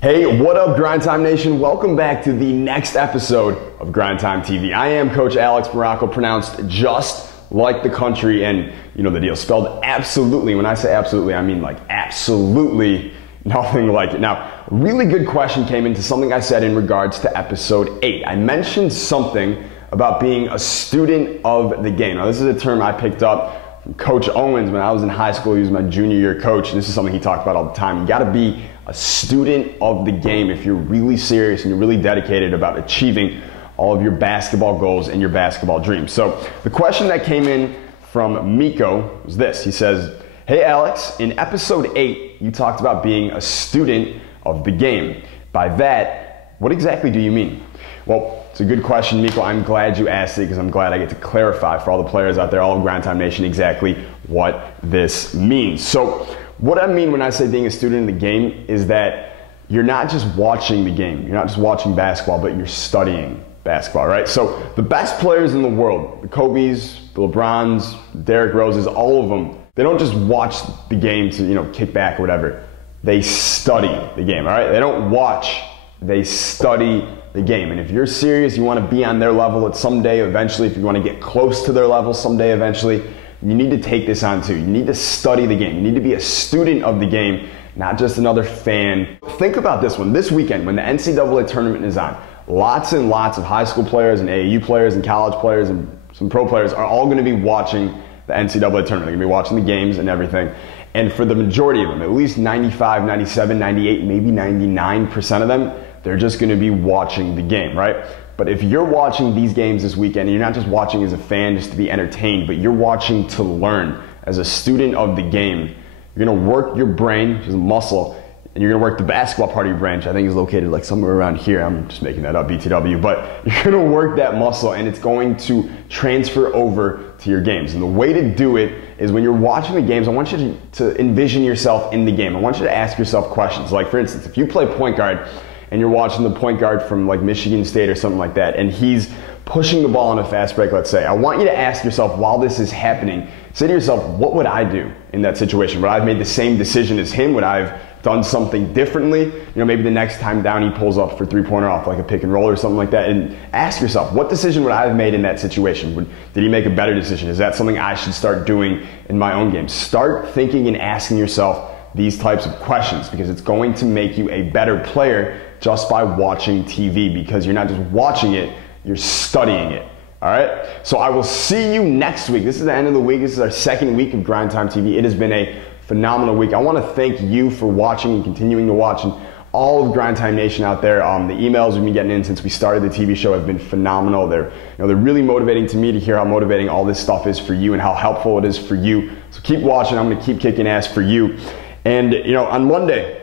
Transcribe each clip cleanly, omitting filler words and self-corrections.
Hey, what up, Grind Time Nation? Welcome back to the next episode of Grind Time TV. I am Coach Alex Maroko, pronounced just like the country, and you know the deal, spelled absolutely. When I say absolutely, I mean like absolutely nothing like it. Now, a really good question came into something I said in regards to episode 8. I mentioned something about being a student of the game. Now, this is a term I picked up from Coach Owens when I was in high school. He was my junior year coach, and this is something he talked about all the time. You gotta be a student of the game if you're really serious and you're really dedicated about achieving all of your basketball goals and your basketball dreams. So the question that came in from Miko was this. He says, hey Alex, in episode 8, you talked about being a student of the game. By that, what exactly do you mean? Well, it's a good question, Miko. I'm glad you asked it because I'm glad I get to clarify for all the players out there, all of Grind Time Nation, exactly what this means. So what I mean when I say being a student in the game is that you're not just watching the game, you're not just watching basketball, but you're studying basketball, right? So the best players in the world, the Kobe's, the LeBrons, Derrick Roses, all of them, they don't just watch the game to, kick back or whatever. They study the game, all right? They don't watch, they study the game. And if you're serious, you want to be on their level at someday, eventually, if you want to get close to their level someday, eventually, you need to take this on too. You need to study the game. You need to be a student of the game, not just another fan. Think about this one. This weekend, when the NCAA tournament is on, lots and lots of high school players and AAU players and college players and some pro players are all going to be watching the NCAA tournament. They're going to be watching the games and everything. And for the majority of them, at least 95, 97, 98, maybe 99% of them, they're just going to be watching the game, right? But if you're watching these games this weekend, and you're not just watching as a fan just to be entertained, but you're watching to learn as a student of the game, you're going to work your brain, which is a muscle, and you're going to work the basketball part of your brain, which I think is located like somewhere around here. I'm just making that up, BTW. But you're going to work that muscle, and it's going to transfer over to your games. And the way to do it is when you're watching the games, I want you to envision yourself in the game. I want you to ask yourself questions. Like, for instance, if you play point guard, and you're watching the point guard from like Michigan State or something like that, and he's pushing the ball on a fast break, let's say, I want you to ask yourself while this is happening, say to yourself, what would I do in that situation? Would I have made the same decision as him? Would I have done something differently? Maybe the next time down he pulls up for three-pointer off like a pick and roll or something like that, and ask yourself, what decision would I have made in that situation? Did he make a better decision? Is that something I should start doing in my own game? Start thinking and asking yourself these types of questions, because it's going to make you a better player just by watching TV, because you're not just watching it, you're studying it. All right? So I will see you next week. This is the end of the week. This is our second week of Grind Time TV. It has been a phenomenal week. I want to thank you for watching and continuing to watch, and all of Grind Time Nation out there. The emails we've been getting in since we started the TV show have been phenomenal. They're really motivating to me to hear how motivating all this stuff is for you and how helpful it is for you. So keep watching. I'm going to keep kicking ass for you. And on Monday,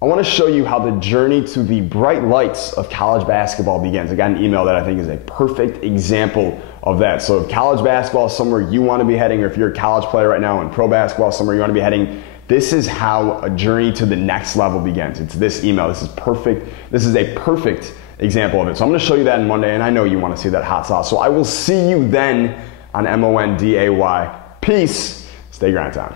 I want to show you how the journey to the bright lights of college basketball begins. I got an email that I think is a perfect example of that. So if college basketball is somewhere you want to be heading, or if you're a college player right now and pro basketball is somewhere you want to be heading, this is how a journey to the next level begins. It's this email. This is perfect. This is a perfect example of it. So I'm going to show you that on Monday, and I know you want to see that hot sauce. So I will see you then on MONDAY. Peace. Stay grind time.